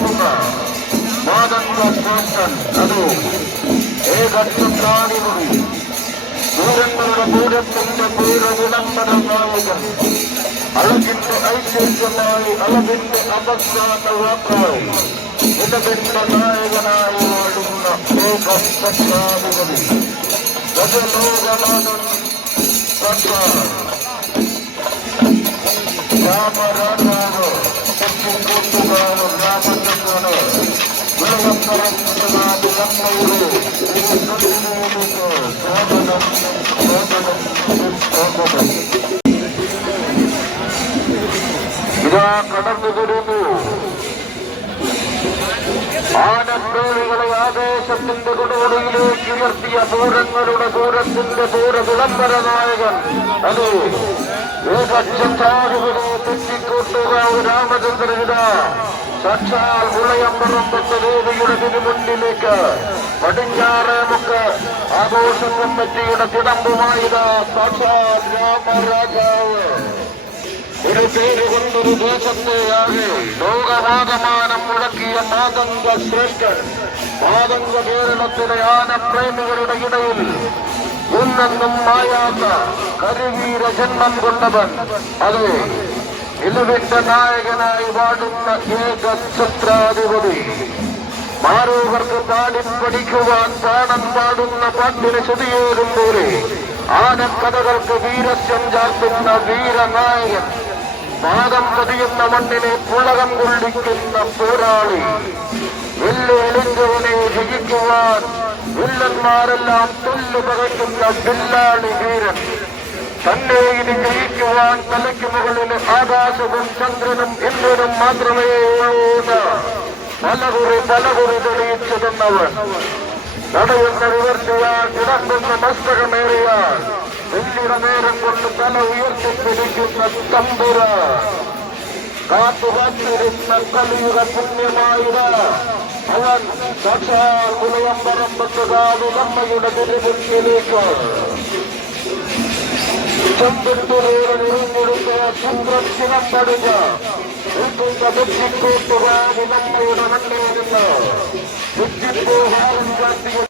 തുടങ്ങുന്ന മാതംഗ ശ്രേഷ്ഠൻ അത് ഏകക്ഷാധിപതി പൂരങ്ങളുടെ പൂരത്തിന്റെ പേര് വിളംബര നായകൻ അളവിന്റെ ഐശ്വര്യമായി അളവിന്റെ അവസാന വാക്കായി ഇടവിന്റെ നായകനായി വാടുന്ന ഏകക്ഷാധിപതി ഗജലോകനാഥൻ സർക്കാർ രാമരാജാവ് തെക്കുകൂട്ടുകാവ് രാമചന്ദ്രന് വിളംബരം നമ്മയുടെ സ്വാഗതം ഇതാ കടന്നു വരുന്നു. ആനപ്രേമികളെ ആവേശത്തിന്റെ കൊടുമുടിയിലേക്ക് ഉയർത്തിയ പൂരങ്ങളുടെ പൂരത്തിന്റെ പൂര വിളംബര നായകൻ അത് ഏകക്ഷാധിപതി തെറ്റിക്കൂട്ടുകാവ് രാമചന്ദ്രനിത സാക്ഷാൽ മുളയമ്പറമ്പത്ത് ദേവിയുടെ തിരുമുന്നിലേക്ക് പടിഞ്ഞാറേമുക്ക് ആഘോഷ കമ്മിറ്റിയുടെ തിടമ്പുമായിതാ സാക്ഷാൽ രാമരാജാവ് ഒരു പേര് കൊണ്ടൊരു ദേശത്തെയാകെ ലോകമാകമാനം മുഴക്കിയ മാതംഗ ശ്രേഷ്ഠൻ മാതംഗ കേരളത്തിലെ ആനപ്രേമികളുടെ ഇടയിൽ ഒന്നെന്നും മായാത്ത കരിവീര ജന്മം കൊണ്ടവൻ അത് ഇലവിന്റെ നായകനായി വാടുന്ന ഏകഛത്രാധിപതി മാരോകർക്ക് പാടിപ്പടിക്കുവാൻ പാടം പാടുന്ന പാട്ടിന് ശ്രുതിയേറും പോലെ ആനക്കഥകൾക്ക് വീരസ്യം ചാർത്തുന്ന വീരനായകൻ പാദം പതിയുന്ന മണ്ണിനെ പുളകം കൊള്ളിക്കുന്ന പോരാളി വെല്ലുവിളിഞ്ചവനെ ജയിക്കുവാൻ വില്ലന്മാരെല്ലാം തൊല്ലു പകയ്ക്കുന്ന വില്ലാളി വീരൻ തന്നെ ഇനി ജയിക്കുവാൻ തലയ്ക്ക് മുകളിൽ ആകാശവും ചന്ദ്രനും ഇന്ദ്രനും മാത്രമേ ഉള്ളൂന്ന് പലകുറി തെളിയിച്ചു തന്നവൻ നടയുന്ന വിവർത്തിയാൽ കിടക്കുന്ന മസ്തകമേറിയാൽ വെള്ളിയുടെ നേരം കൊണ്ട് തല ഉയർത്തിപ്പിടിക്കുന്ന തമ്പുര കാത്തുകാത്തിരുന്ന കലിയുഗ പുണ്യമായിട അവൻ സാക്ഷാൽ മുളയമ്പറമ്പത്തുകാവ് നമ്മയുടെ തിരുമുന്നിലേക്ക് ചെമ്പെടുത്തുനേരെ നിറഞ്ഞെടുത്ത ചന്ദ്രൻ ചിറപ്പടിഞ്ഞ തെറ്റിക്കൂട്ടുകാവ് നമ്മയുടെ മണ്ണിൽ നിന്ന് തെറ്റിപ്പോകാൻ കാത്തിയ